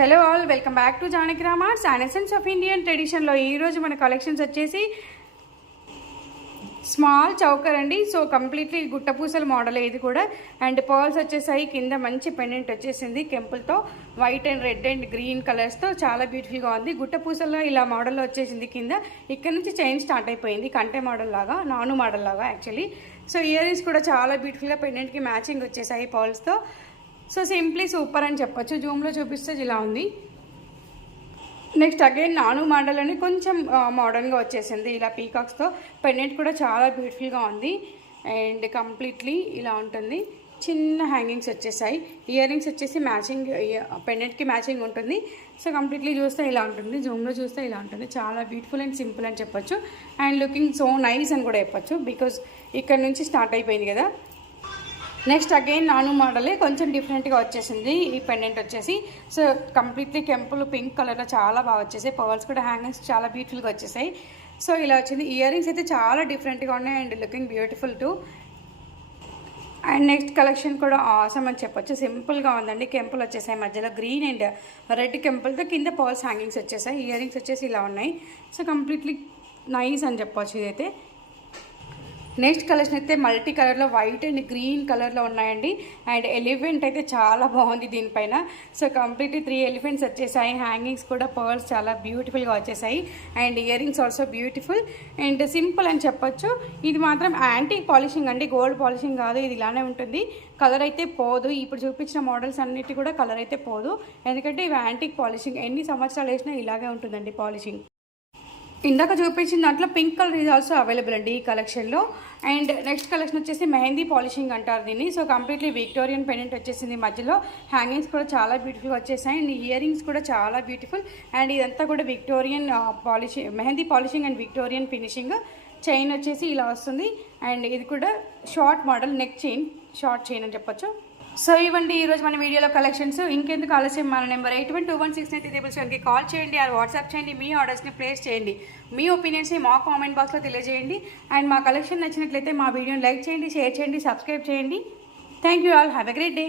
Hello all, welcome back to Janaki Ram Arts and essence of Indian ట్రెడిషన్లో ఈరోజు మన కలెక్షన్స్ వచ్చేసి స్మాల్ చౌకర్ అండి. సో కంప్లీట్లీ గుట్టపూసల మోడల్ ఇది కూడా. అండ్ పర్ల్స్ వచ్చేసాయి, కింద మంచి పెండెంట్ వచ్చేసింది కెంపుల్తో, white and red and green కలర్స్తో చాలా బ్యూటిఫుల్గా ఉంది. గుట్టపూసల్లో ఇలా మోడల్లో వచ్చేసింది కింద. ఇక్కడ నుంచి చైన్ స్టార్ట్ అయిపోయింది, కంటే మోడల్ లాగా, నాను మోడల్ లాగా యాక్చువల్లీ. సో ఇయర్ రింగ్స్ కూడా చాలా బ్యూటిఫుల్గా పెండెంట్కి మ్యాచింగ్ వచ్చేసాయి పర్ల్స్తో. సో సింప్లీ సూపర్ అని చెప్పొచ్చు. జూమ్లో చూపిస్తే ఇలా ఉంది. నెక్స్ట్ అగైన్ నాను మోడల్ అని కొంచెం మోడర్న్గా వచ్చేసింది, ఇలా పీకాక్స్తో. పెండెంట్ కూడా చాలా బ్యూటిఫుల్గా ఉంది అండ్ కంప్లీట్లీ ఇలా ఉంటుంది. చిన్న హ్యాంగింగ్స్ వచ్చేసాయి. ఇయర్ రింగ్స్ వచ్చేసి మ్యాచింగ్, పెండెంట్కి మ్యాచింగ్ ఉంటుంది. సో కంప్లీట్లీ చూస్తే ఇలా ఉంటుంది, జూమ్లో చూస్తే ఇలా ఉంటుంది. చాలా బ్యూటిఫుల్ అండ్ సింపుల్ అని చెప్పొచ్చు. అండ్ లుకింగ్ సో నైస్ అని కూడా చెప్పొచ్చు, బికాజ్ ఇక్కడ నుంచి స్టార్ట్ అయిపోయింది కదా. నెక్స్ట్ అగైన్ నాను మోడలే, కొంచెం డిఫరెంట్గా వచ్చేసింది ఈ పెండెంట్ వచ్చేసి. సో కంప్లీట్లీ కెంపుల్ పింక్ కలర్లో చాలా బాగా వచ్చేసాయి. పర్ల్స్ కూడా హ్యాంగింగ్స్ చాలా బ్యూటిఫుల్గా వచ్చేసాయి. సో ఇలా వచ్చింది. ఇయర్ రింగ్స్ అయితే చాలా డిఫరెంట్గా ఉన్నాయి and looking beautiful to. And next collection కూడా ఆసమ్ అని చెప్పొచ్చు. సింపుల్గా ఉందండి. కెంపుల్ వచ్చేసాయి, మధ్యలో గ్రీన్ అండ్ రెడ్ కెంపుల్తో, కింద పర్ల్స్ హ్యాంగింగ్స్ వచ్చేసాయి. ఇయర్ రింగ్స్ వచ్చేసి ఇలా ఉన్నాయి. సో కంప్లీట్లీ నైస్ అని చెప్పొచ్చు ఇదైతే. నెక్స్ట్ కలెక్షన్ అయితే మల్టీ కలర్లో వైట్ అండ్ గ్రీన్ కలర్లో ఉన్నాయండి. అండ్ ఎలిఫెంట్ అయితే చాలా బాగుంది దీనిపైన. సో కంప్లీట్లీ 3 ఎలిఫెంట్స్ వచ్చేసాయి. హ్యాంగింగ్స్ కూడా పర్ల్స్ చాలా బ్యూటిఫుల్గా వచ్చేసాయి. And ear rings also beautiful and simple అని చెప్పొచ్చు. ఇది మాత్రం యాంటిక్ పాలిషింగ్ అండి, గోల్డ్ పాలిషింగ్ కాదు. ఇది ఇలానే ఉంటుంది, కలర్ అయితే పోదు. ఇప్పుడు చూపించిన మోడల్స్ అన్నిటి కూడా కలర్ అయితే పోదు, ఎందుకంటే ఇవి యాంటిక్ పాలిషింగ్. ఎన్ని సంవత్సరాలు వేసినా ఇలాగే ఉంటుందండి పాలిషింగ్. ఇందాక చూపించిన దాంట్లో pink colour is also available అండి ఈ కలెక్షన్లో. అండ్ నెక్స్ట్ కలెక్షన్ వచ్చేసి మెహందీ పాలిషింగ్ అంటారు దీన్ని. సో కంప్లీట్లీ విక్టోరియన్ పెండెంట్ వచ్చేసింది, మధ్యలో హ్యాంగింగ్స్ కూడా చాలా బ్యూటిఫుల్గా వచ్చేసాయి. అండ్ ఇయర్ రింగ్స్ కూడా చాలా బ్యూటిఫుల్. అండ్ ఇదంతా కూడా Victorian polishing, mehndi polishing and Victorian finishing. Chain వచ్చేసి ఇలా వస్తుంది. అండ్ ఇది కూడా short model, neck chain, short chain అని చెప్పొచ్చు. సో ఇవ్వండి ఈరోజు మన వీడియోలో కలెక్షన్స్. ఇంకెందుకు ఆలస్యం, మన నెంబర్ 81216937కి కాల్ చేయండి, ఆర్ వాట్సాప్ చేయండి. మీ ఆర్డర్స్ని ప్లేస్ చేయండి. మీ ఒపీనియన్స్ని మా కామెంట్ బాక్స్లో తెలియజేయండి. అండ్ మా కలెక్షన్ నచ్చినట్లయితే మా వీడియోని లైక్ చేయండి, షేర్ చేయండి, సబ్స్క్రైబ్ చేయండి. Thank you all, have a great day.